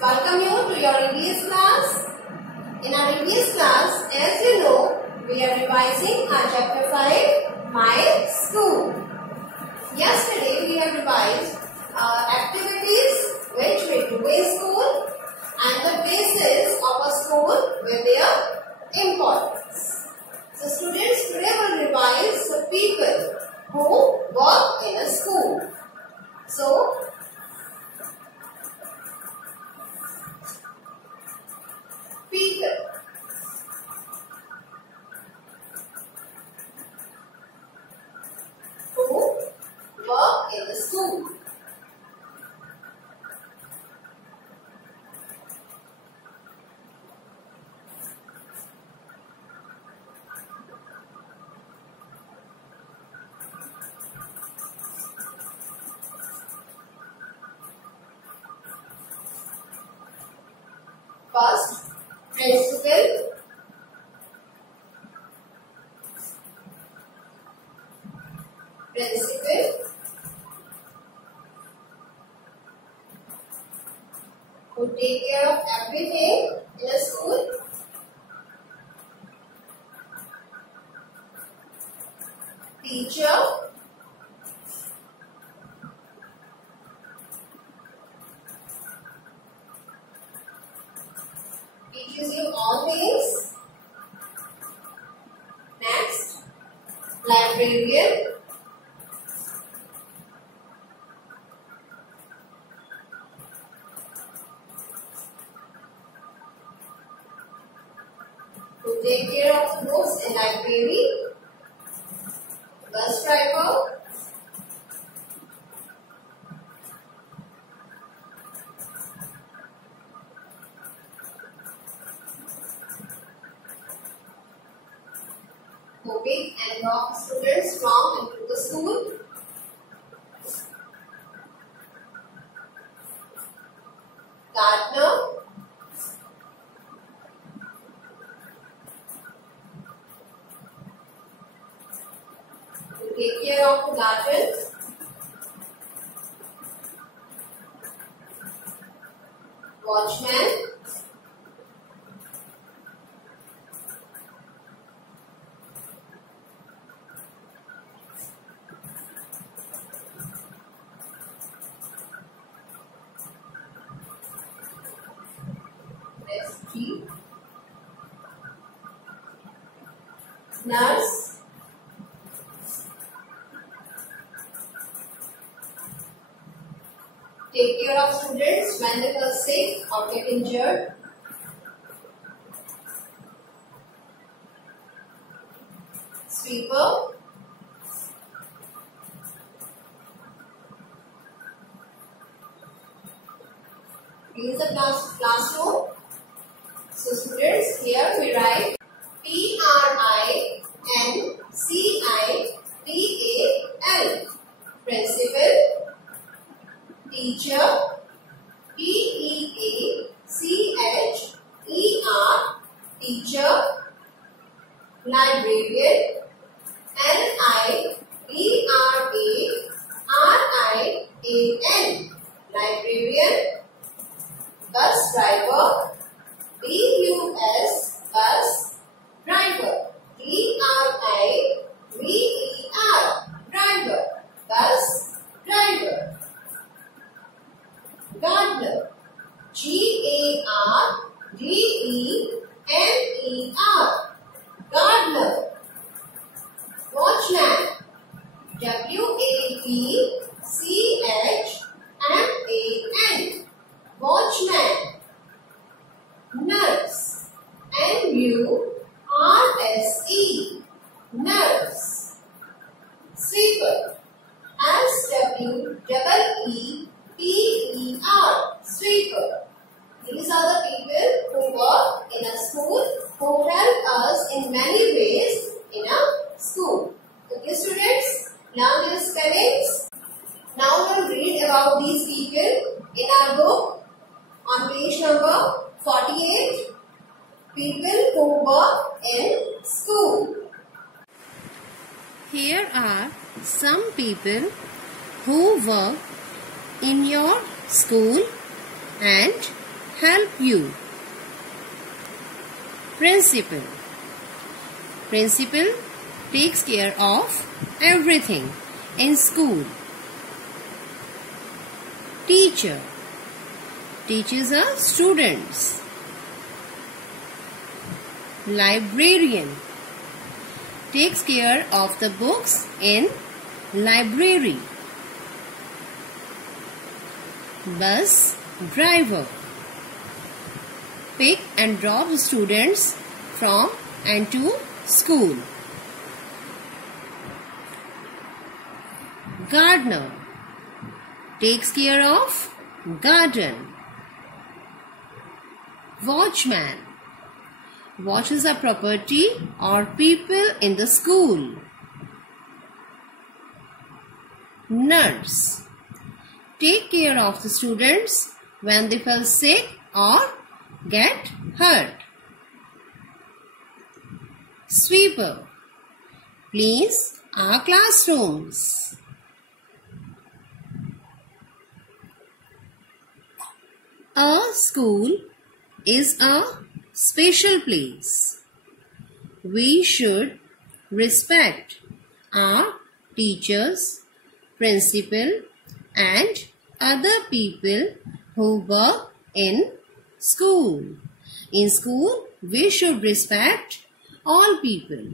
welcome you to your EVS class. In our EVS class, as you know, we are revising our chapter 5, My School. Yesterday we have revised activities which we do in school and the basis of a school with their importance. So students, today we will revise the people who work in a school. So, people who work in the school. First, principal, who take care of everything in a school. Teacher, teaches you all things. Next, librarian, who take care of books in library. Bus driver, who pick and drop students from and to the school. Gardener, who take care of the garden. Watchman, SG, nurse, take care of students when they are sick or get injured. Sweeper, cleans the classroom. So students, here we write Principal, principal. Teacher, Teacher, teacher. Librarian, Librarian, librarian. Bus driver, bus driver, driver, bus driver. Gardener, Gardener, gardener. Watchman, Watchman, watchman. Nurse, Nurse, nurse. Sweeper, Sweeper, sweeper. These are the people who work in a school, who help us in many ways in a school. Okay students, now the spellings. Now we will read about these people in our book on page number 48. People who work in school. Here are some people who work in your school and help you. Principal. Principal takes care of everything in school. Teacher teaches our students. Librarian takes care of the books in library. Bus driver pick and drop students from and to school. Gardener takes care of garden. Watchman watches the property or people in the school. Nurse take care of the students when they feel sick or get hurt. Sweeper cleans our classrooms. A school is a special place. We should respect our teachers, principal, and other people who work in school. In school, we should respect all people.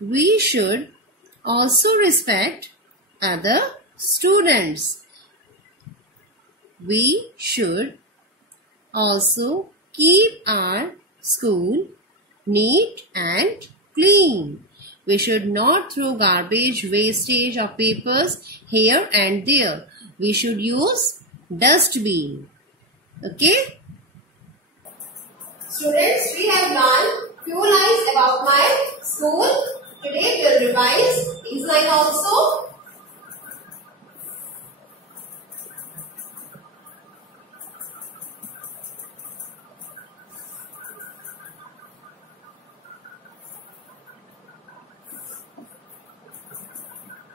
We should also respect other students. We should also keep our school neat and clean. We should not throw garbage, wastage of papers here and there. We should use dustbin. Okay? Students, we have learned few lines about my school. Today we will revise these lines also.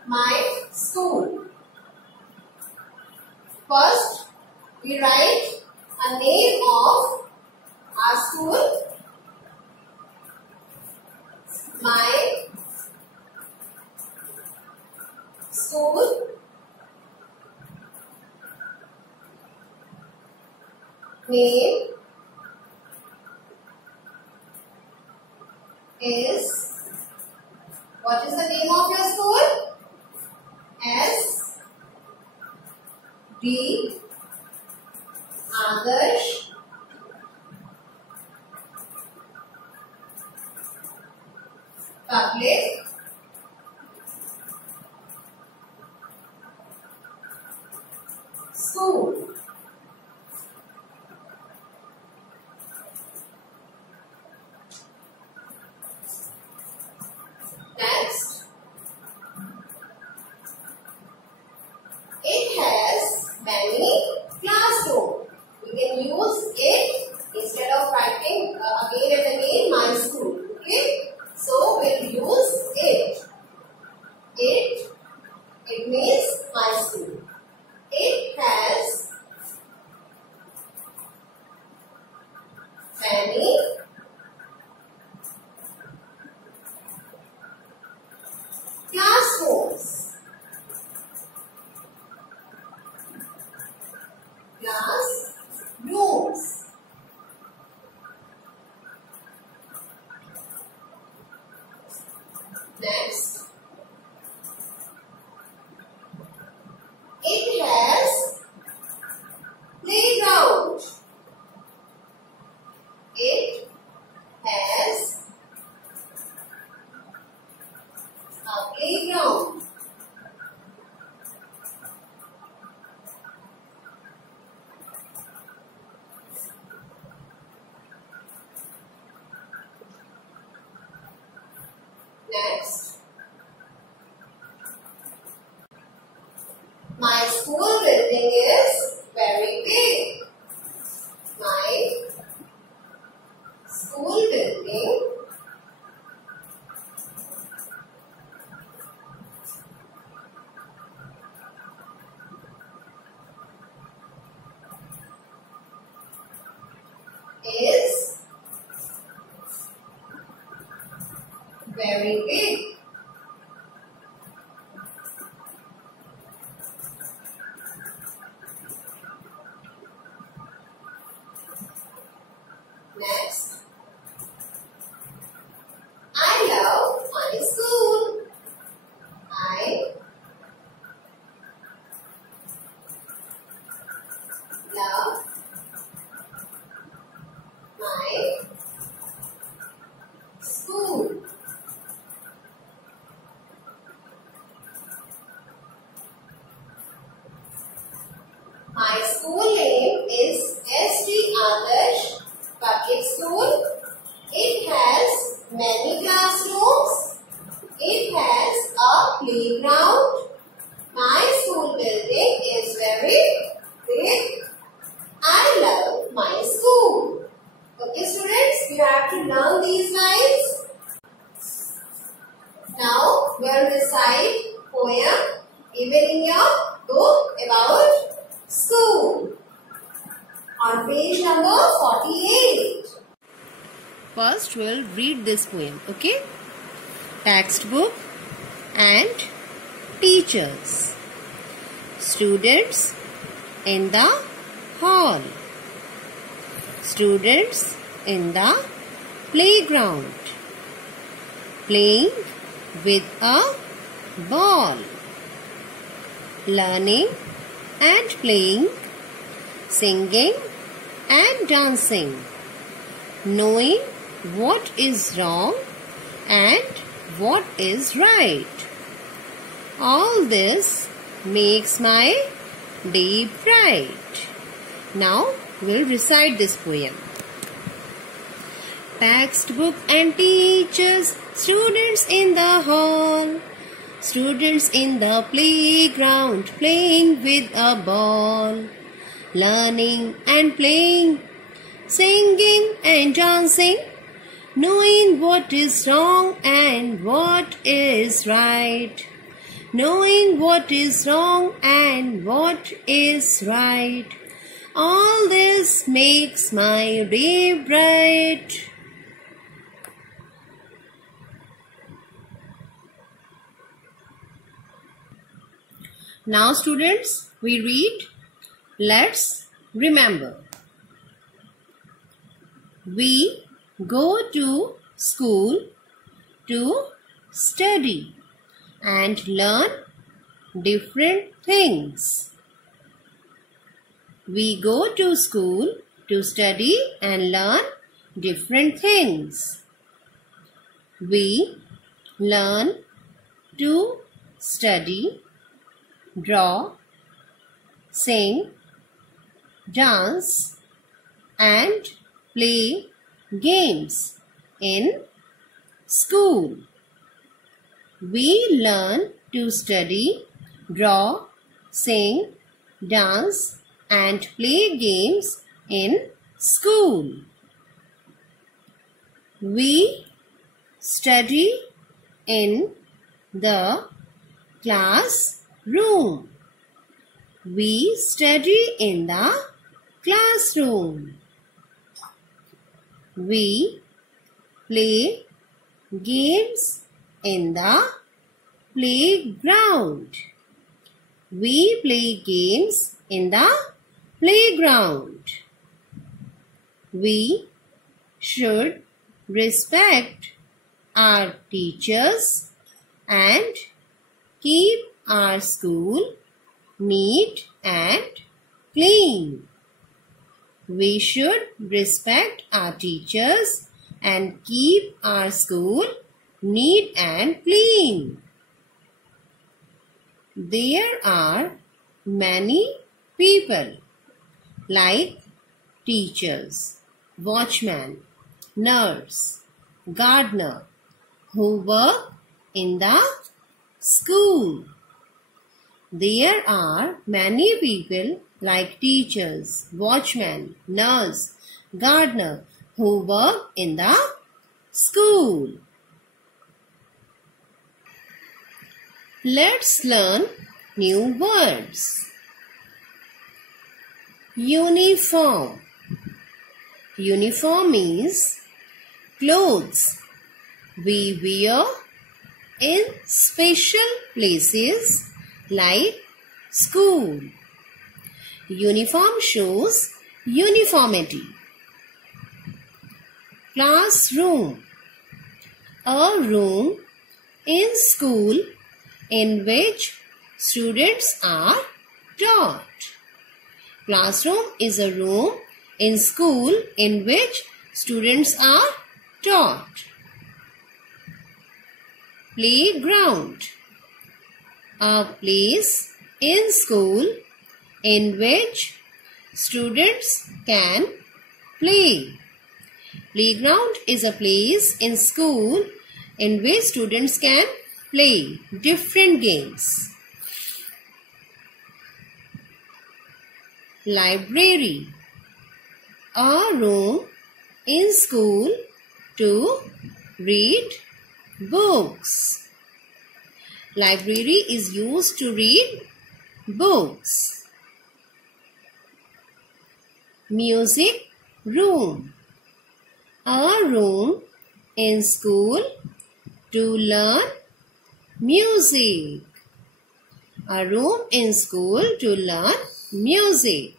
My school. First, we write a name of our school. My school name is, what is the name of your school? S D Adarsh Public School. Next, it has many classrooms. We can use it instead of writing again and again my school. Okay, so we'll use it. It means my school. It has very big. Next, I love my school. I love my school. My school name is S.T. Adarsh Public School. It has many classrooms. It has a playground. My school building is very big. I love my school. Okay students, you have to learn these lines. Now we will recite poem given in your book about school on page number 48. First we'll read this poem, okay? Textbook and teachers. Students in the hall. Students in the playground. Playing with a ball. Learning and playing. Singing and dancing. Knowing what is wrong and what is right. All this makes my day bright. Now we'll recite this poem. Textbook and teachers, students in the hall. Students in the playground, playing with a ball. Learning and playing, singing and dancing, knowing what is wrong and what is right. Knowing what is wrong and what is right. All this makes my day bright. Now students, we read. Let's remember. We go to school to study and learn different things. We go to school to study and learn different things. We learn to study, draw, sing, dance and play games in school. We learn to study, draw, sing, dance and play games in school. We study in the classroom. We study in the classroom. We play games in the playground. We play games in the playground. We should respect our teachers and keep our school neat and clean. We should respect our teachers and keep our school neat and clean. There are many people like teachers, watchman, nurse, gardener who work in the school. There are many people like teachers, watchmen, nurse, gardener who work in the school. Let's learn new words. Uniform. Uniform means clothes we wear in special places like school. Uniform shows uniformity. Classroom. A room in school in which students are taught. Classroom is a room in school in which students are taught. Playground. A place in school in which students can play. Playground is a place in school in which students can play different games. Library. A room in school to read books. Library is used to read books. Music room. A room in school to learn music. A room in school to learn music.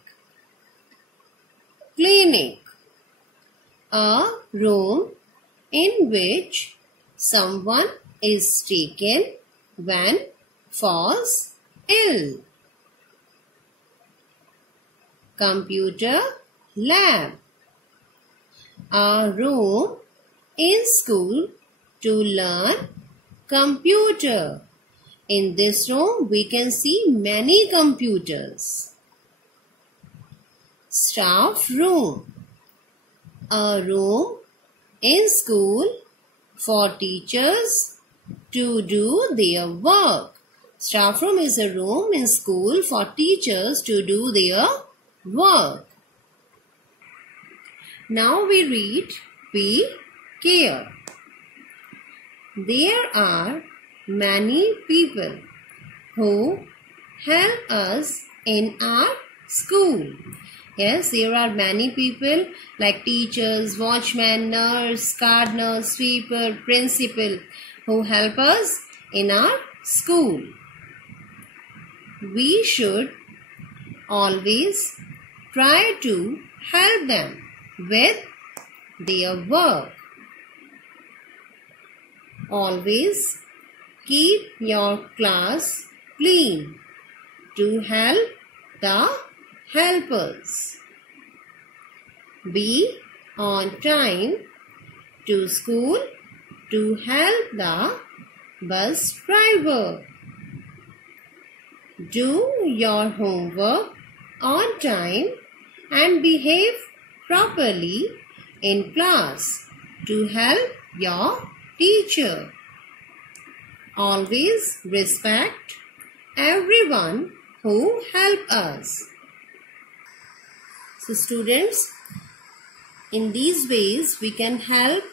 Clinic. A room in which someone is taken when falls ill. Computer lab. A room in school to learn computer. In this room we can see many computers. Staff room. A room in school for teachers to do their work. Staff room is a room in school for teachers to do their work. Now we read Be Care. There are many people who help us in our school. Yes, there are many people like teachers, watchmen, nurse, gardener, sweeper, principal who help us in our school. We should always try to help them with their work. Always keep your class clean to help the helpers. Be on time to school to help the bus driver. Do your homework on time and behave properly in class to help your teacher. Always respect everyone who help us. So students, in these ways we can help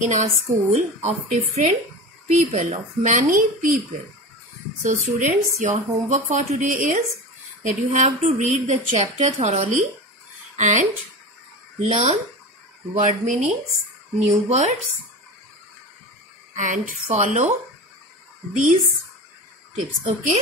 in our school of different people, of many people. So students, your homework for today is that you have to read the chapter thoroughly and learn word meanings, new words, and follow these tips. Okay?